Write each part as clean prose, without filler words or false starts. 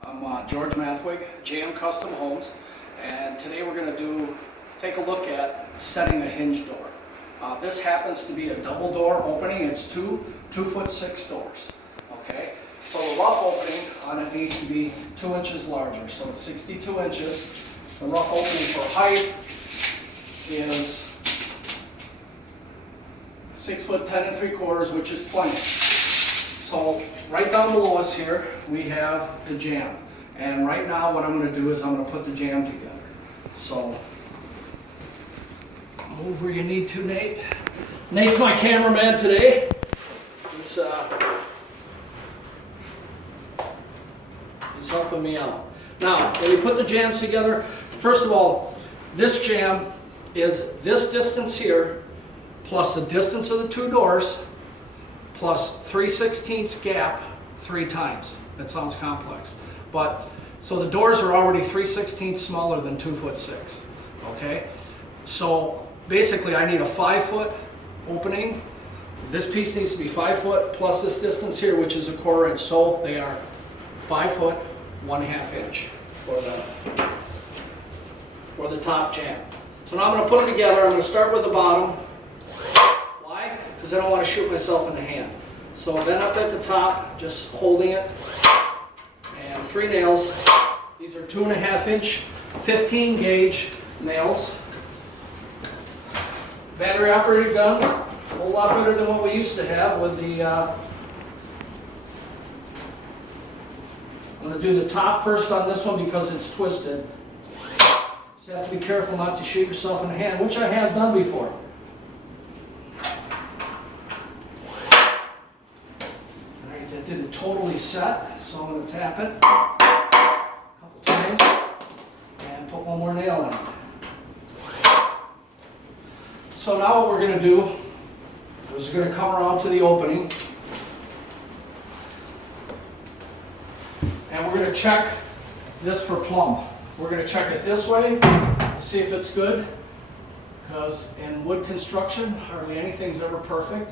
I'm George Mathwig, JM Custom Homes, and today we're going to take a look at setting a hinge door. This happens to be a double door opening. It's two 2'6" doors. Okay, so the rough opening on it needs to be 2 inches larger, so it's 62 inches. The rough opening for height is 6'10" and 3/4", which is plenty. So right down below us here, we have the jamb. And right now what I'm going to do is I'm going to put the jamb together. So move where you need to, Nate. Nate's my cameraman today. He's helping me out. Now, when we put the jambs together, first of all, this jamb is this distance here, plus the distance of the two doors, plus 3/16 gap 3 times. That sounds complex. But, so the doors are already 3/16 smaller than 2'6", okay? So basically I need a 5-foot opening. This piece needs to be 5 foot plus this distance here, which is 1/4 inch. So they are 5 foot, 1/2 inch for the top jamb. So now I'm going to put them together. I'm going to start with the bottom. Why? Because I don't want to shoot myself in the hand. So then up at the top, just holding it, and 3 nails. These are 2.5 inch, 15 gauge nails. Battery operated guns, a whole lot better than what we used to have with the, I'm going to do the top first on this one because it's twisted. So you have to be careful not to shoot yourself in the hand, which I have done before. Alright, that didn't totally set, so I'm going to tap it a couple times and put one more nail in it. So now what we're going to do is we're going to come around to the opening and we're going to check this for plumb. We're going to check it this way, see if it's good, because in wood construction hardly anything's ever perfect.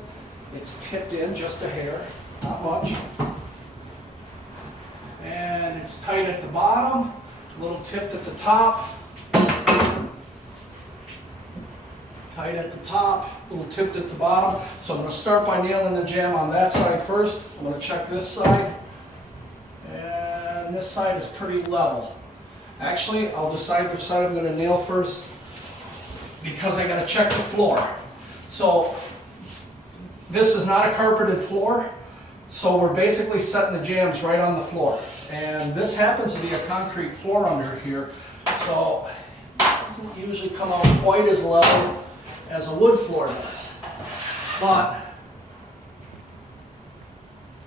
It's tipped in just a hair, not much, and it's tight at the bottom, a little tipped at the top. Tight at the top, a little tipped at the bottom. So I'm going to start by nailing the jamb on that side first. I'm going to check this side. And this side is pretty level. Actually, I'll decide which side I'm going to nail first because I got to check the floor. So this is not a carpeted floor. So we're basically setting the jambs right on the floor. And this happens to be a concrete floor under here. So it doesn't usually come out quite as level as a wood floor does, but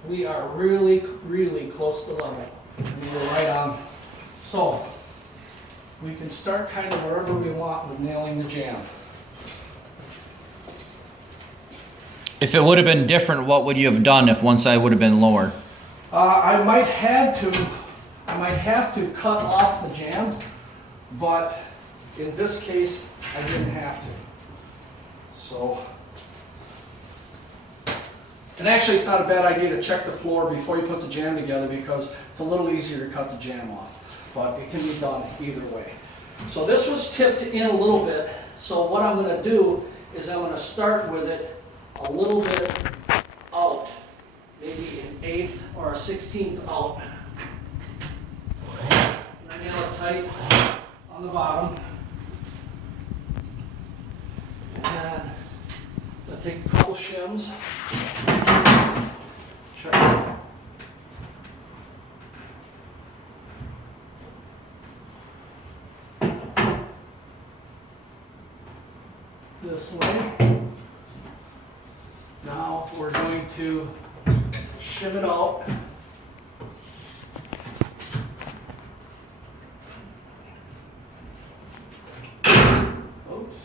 we are really close to level. We're right on. So we can start kind of wherever we want with nailing the jamb. If it would have been different, what would you have done if one side would have been lower? I might have to cut off the jamb, but in this case I didn't have to. So, and actually it's not a bad idea to check the floor before you put the jamb together because it's a little easier to cut the jamb off, but it can be done either way. So this was tipped in a little bit, so what I'm going to do is I'm going to start with it a little bit out, maybe an 1/8 or a 16th out. And nail it tight on the bottom. And I'll take a couple shims. Check it. This way. Now we're going to shim it out. Oops.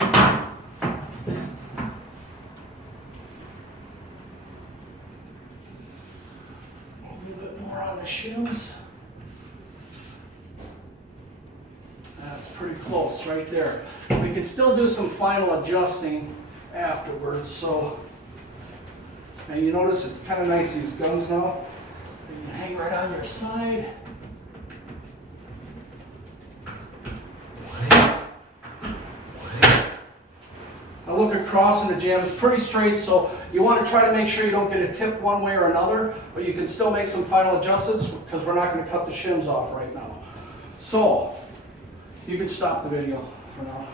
The shims. That's pretty close right there. We can still do some final adjusting afterwards. So, and you notice it's kind of nice, these guns now. You hang right on your side. look across and the jam is pretty straight, so you want to try to make sure you don't get a tip one way or another, but you can still make some final adjustments because we're not going to cut the shims off right now. So, you can stop the video for now.